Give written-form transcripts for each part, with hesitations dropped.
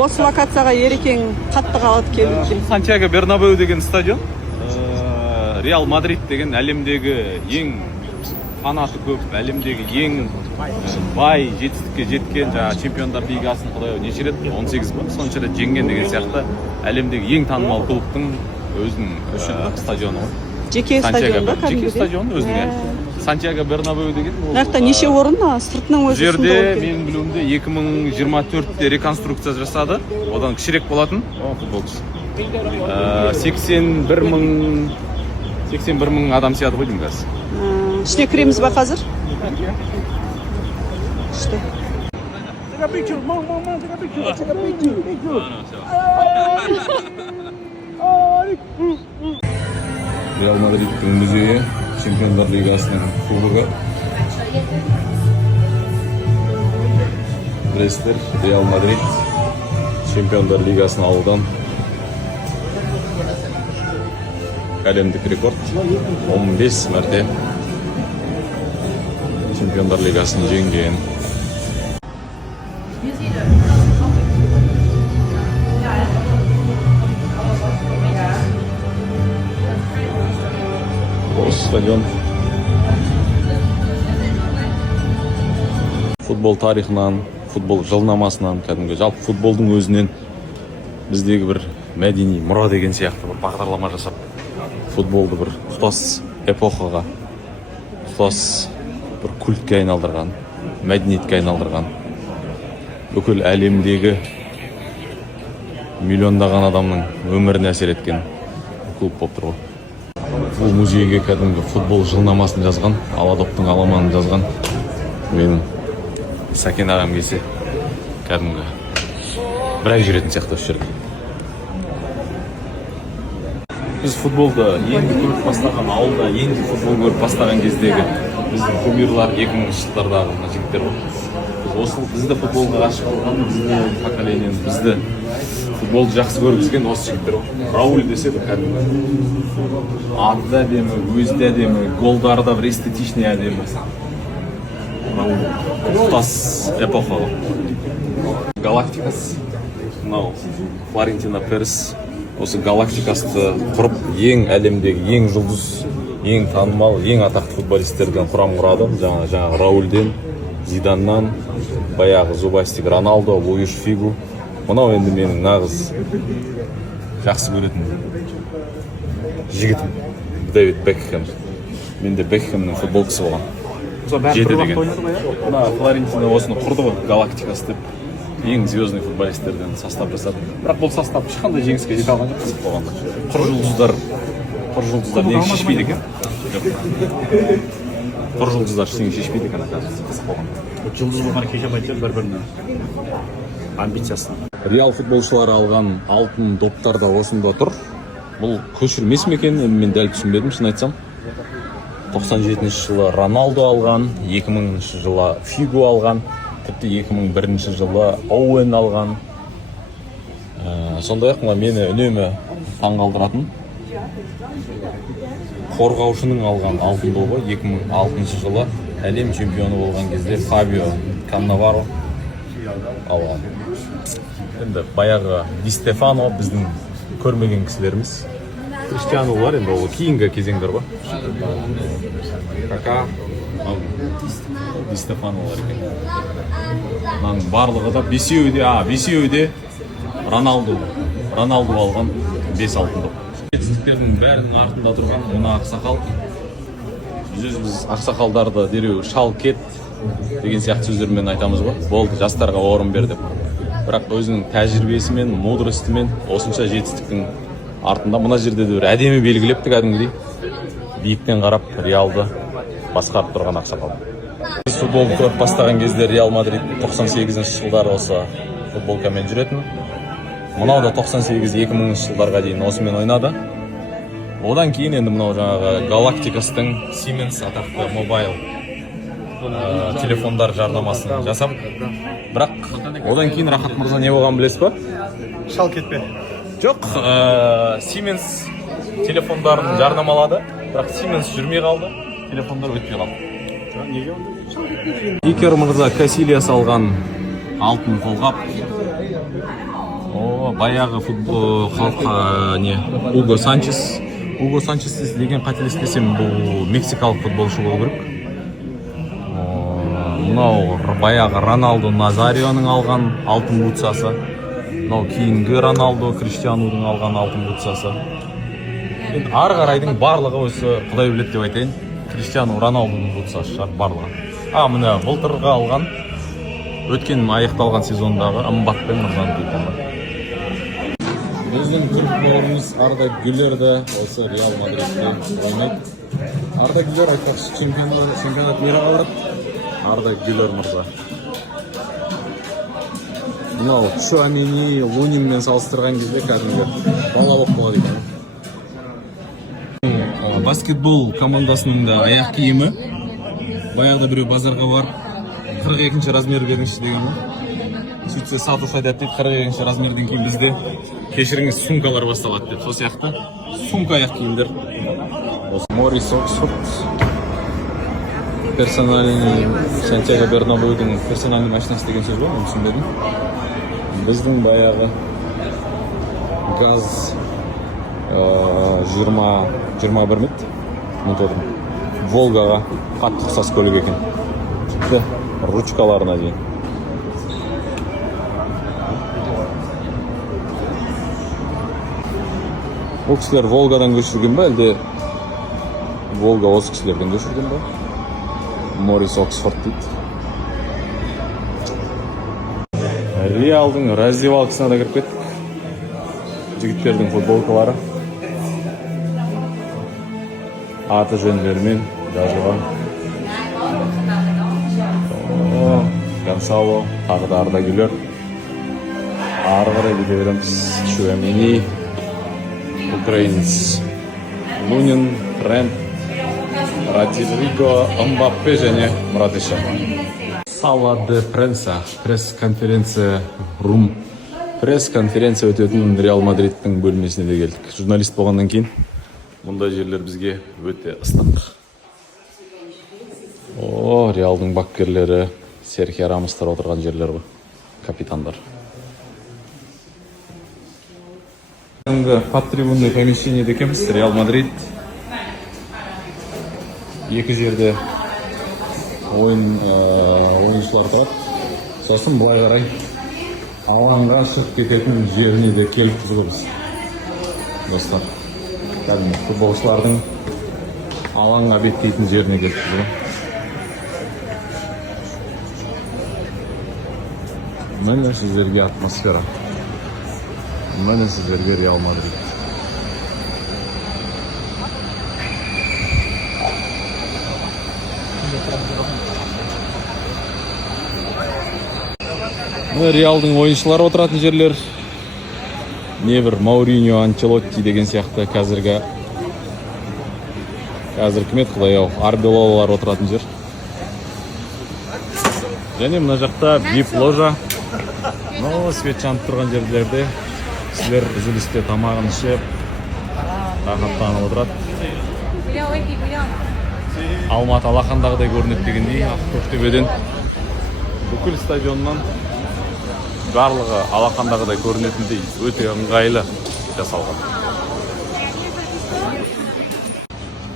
Осы локацияға Ерекең қатты қалады келді. Сантьяго Бернабеу деген стадион. Реал Мадрид деген әлемдегі ең фанаты көп, әлемдегі ең бай жетістікке жеткен, чемпиондар лигасын құдай неше рет 18 ба, сонша рет жеңген деген сияқты әлемдегі ең танымал клубтың өзінің стадионы. Жеке стадион ба? Жеке стадион өзінің. Сантьяго Бернабеу деген. Мынақта неше орын? Сыртының өзі жерде менің білуімде 2024-те реконструкция жасады. Одан кішірек болатын. Футболшы. 81 мың адам сияды ғой деймін қазір. Ішіне кіреміз ба қазір? Іште. Реал Мадридтің музейі, Чемпиондар лигасының кубогы. Білесіздер, Реал Мадрид Чемпиондар лигасын алудан әлемдік рекорд 15 мәрте Чемпиондар лигасын жеңген. Стадион футбол тарихынан, футбол жылнамасынан, кәдімгі жалпы футболдың өзінен біздегі бір мәдени мұра деген сияқты бір бағдарлама жасап, футболды бір тұтас эпохаға, тұтас бір культке айналдырған, мәдениетке айналдырған, бүкіл әлемдегі миллиондаған адамның өміріне әсер еткен клуб болып тұр ғой. Бұл музейге кәдімгі футбол жылнамасын жазған, Аладоптың аламанын жазған менің Сәкен ағам келсе, кәдімгі бір ай жүретін сияқты осы жерде. Біз футболды енді көріп бастаған, ауылда енді футбол көріп бастаған кездегі біздің кумирлар 2000 жылдардағы жігіттер ғой. Бізді футболға ғашық қалған, бізді поколениен, бізді футболды жақсы көргізген осы жігіттер ғой. Рауль десе бір кәдімгі аты да әдемі, өзі де әдемі, голдары да бір эстетичный әдемі. Тұтас эпоха ғой. Галактикас, мынау Флорентино Перес осы галактикасты құрып, ең әлемдегі ең жұлдыз, ең танымал, ең атақты футболистерден құрам құрады. Жаңағы Раульден, Зиданнан, баяғы Зубастик, Роналдо, Луиш Фигу. Мынау енді менің нағыз жақсы көретін жігітім Дэвид Бекхэм. Менде Бекхэмнің футболкасы болған. Жеті деген. Мына Флорентино осыны құрды ғой, галактикасы деп. Ең звездный футболистерден состав жасады. Бірақ бұл состав ешқандай жеңіске жете алған жоқ қызық болғанда. Құр жұлдыздар неге шешпейді екен? Құр жұлдыздар ештеңе шешпейді екен қызық болғанда. Жұлдыз болған кеше байтер бір-бірінің амбициясына. Реал футболшылары алған алтын доптар да осында тұр. Бұл көшірмес ме екен? Мен дәл түсінбедім, шын айтсам. 97 жылы Роналдо алған, 2000 жылы Фигу алған, тіпті 2001 жылы Оуэн алған. Сондай-ақ мені үнемі таңғалдыратын қорғаушының алған алтын добы 2006 жылы әлем чемпионы болған кезде Фабио Каннаваро алған. Енді баяғы Ди Стефано біздің көрмеген кісілеріміз. Криштиану бар, енді ол кейінгі кезеңдер бар. Кака, Ди Стефано бар екен. Барлығы да бесеуі де Роналду алған 5 алтын доп. Жетістіктердің бәрінің артында тұрған мына ақсақал. Біз ақсақалдарды дереу шал кет деген сияқты сөздермен айтамыз ғой. Болды, жастарға орын бер деп. Бірақ өзінің тәжірибесімен, мудростымен осынша жетістіктің артында мына жерде де бір әдемі белгілепті кәдімгідей. Биіктен қарап Реалды басқарып тұрған ақсақал. Біз футболды көріп бастаған кезде Реал Мадрид 98 жылдары осы футболкамен жүретін. Мынау да 98-2000 жылдарға дейін осымен ойнады. Одан кейін енді мынау жаңағы Галактикастың Siemens атақты мобайл телефондар жарнамасын жасап, бірақ одан кейін Рахат мырза не болған білесіз ба? Шал кетпе. Жоқ, Siemens телефондарын жарнамалады, бірақ Siemens жүрмей қалды, телефондар өтпей қалды. Неге онда? Икер мырза Касилияс алған алтын қолғап. баяғы футбол халыққа не Уго Санчес деген қателеспесем бұл мексикалық футболшы болу керек. Мынау баяғы Роналдо Назарионың алған алтын бутсасы. Мынау кейінгі Роналдо Криштианудың алған алтын бутсасы. Енді ары қарайдың барлығы осы құдай біледі деп айтайын. Криштиану Роналдоның бутсасы шығар барлығы. Міне былтырғы алған өткен аяқталған сезондағы Мбаппе мырзаның дейді. Біздің түрік бауырымыз Арда Güler де осы Реал Мадридте ойнайды. Арда Güler айтпақшы чемпионат мира қалдырып. Арда Güler мырза. Мынау Чуамени, Лунинмен салыстырған кезде кәдімгі бала болып қалады екен. Баскетбол командасының да аяқ киімі. Баяғыда біреу базарға барып 42-ші размер беріңізші деген ғой. Сөйтсе сатушы айтады дейді, 42-ші размерден кейін бізде кешіріңіз сумкалар басталады деп. Сол сияқты сумка аяқ киімдер. Морис Оксфорд. Персональный Сантьяго Бернабеудің персональный машинасы деген сөз бар, мен түсінбедім. Біздің баяғы газ 21 мет Волгаға қатты ұқсас көлік екен. Тіпті ручкаларына дейін. Бұл кісілер Волгадан көшірген ба, әлде Волга осы кісілерден көшірген ба? Морис Оксфорд дейді. Реалдың раздевалкасына да кіріп кеттік. Жігіттердің футболкалары. Аты жөндерімен жазылған. Гонсало, тағы да Арда Güler. Ары қарай кете береміз. Чуамени, украинец Лунин, Трент, Родриго, Мбаппе және Мұрат Ишан. Сала де Пренса, пресс-конференция өтетін Реал Мадридтің бөлмесіне де келдік. Журналист болғаннан кейін мұндай жерлер бізге өте ыстық. Реалдың бапкерлері, Серхио Рамостар отырған жерлер ғой, капитандар. Под трибунный помещение декеміз, Реал Мадрид. Екі жерде ойыншылар тұрады. Сосын былай қарай алаңға шығып кететін жеріне де келіп тұрмыз. Достар, кәдімгі футболшылардың алаңға беттейтін жеріне келіп тұрмыз. Міне сіздерге атмосфера. Міне сіздерге Реал Мадрид. Реалдың ойыншылары отыратын жерлер. Небір Мауриньо, Анчелотти деген сияқты қазір кімет құдай-ау, Арбелолалар отыратын жер. Және мына жақта VIP ложа. Свет жанып тұрған жерлерде сіздер үзілісте тамағын ішіп, рахаттанып отырады. Алматы алақандағыдай көрінеді дегендей, Көктөбеден бүкіл стадионнан барлығы алақандағыдай көрінетіндей өте ыңғайлы жасалған.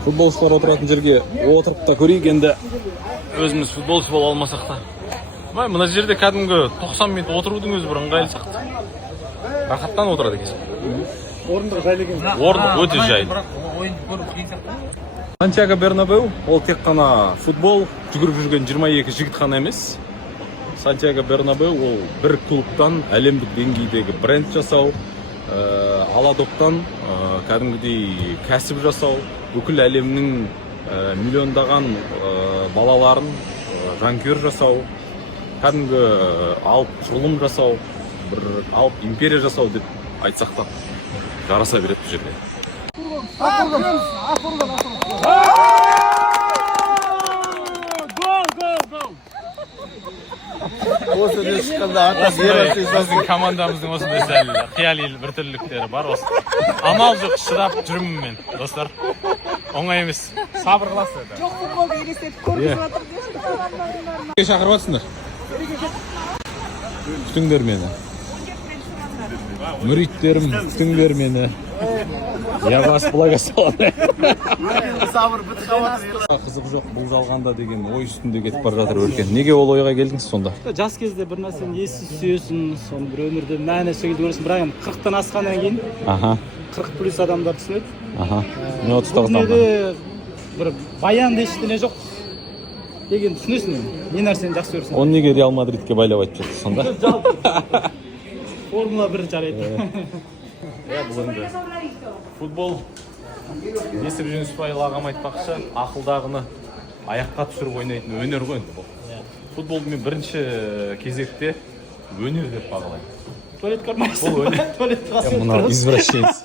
Футболшылар отыратын жерге отырып та көрейік, енді өзіміз футболшы бола алмасақ та. Мына жерде кәдімгі 90 минут отырудың өзі бір ыңғайлы сияқты. Рахаттан отырады екенсің. Орындық жайлы екен. Орындық өте жайлы. Сантьяго Бернабеу ол тек қана футбол жүгіріп жүрген 22 жігіт қана емес. Сантьяго Бернабеу ол бір клубтан әлемдік деңгейдегі бренд жасау, аладоқтан кәдімгідей кәсіп жасау, бүкіл әлемнің миллиондаған балаларын жанкүйер жасау, кәдімгі алып жұлым жасау, бір алып империя жасау деп айтсақ та жараса береді бұл жерде. Осыны шыққанда атас ер Біздің командамыздың осындай сәл қияли бір түрліліктері бар осы. Амал жоқ, шыдап жүрмін мен, достар. Оңай емес. Сабыр қыласыздар. Жоқ футболды елестетіп көргізіп жатыр дейсің. Шақырып жатсыңдар. Күтіңдер мені. Müritlerim tünger meni. Я вас благословляю. Қызық жоқ, бұл жалғанда деген ой үстінде кетіп бара жатыр өркен. Неге ол ойға келдіңіз сонда? Жас кезде бір нәрсені ести сүйесің, соны бір өмірде мәнісі келді көресің, бірақ енді 40-тан асқаннан кейін 40 плюс адамдар түсінеді. Не отыз дүниеде бір баян ештеңе жоқ деген түсінесің енді. Не нәрсені жақсы көрсең. Оны неге Реал Мадридке байлап айтып жатыр сонда? Формула 1 жарайды. Бұл енді футбол Несіп Жүнісбай ағам айтпақшы, ақылдағыны аяққа түсіріп ойнайтын өнер ғой енді бұл. Футболды мен бірінші кезекте өнер деп бағалаймын. Туалет кармайсың. Бұл өнер. Туалет Мына извращенец.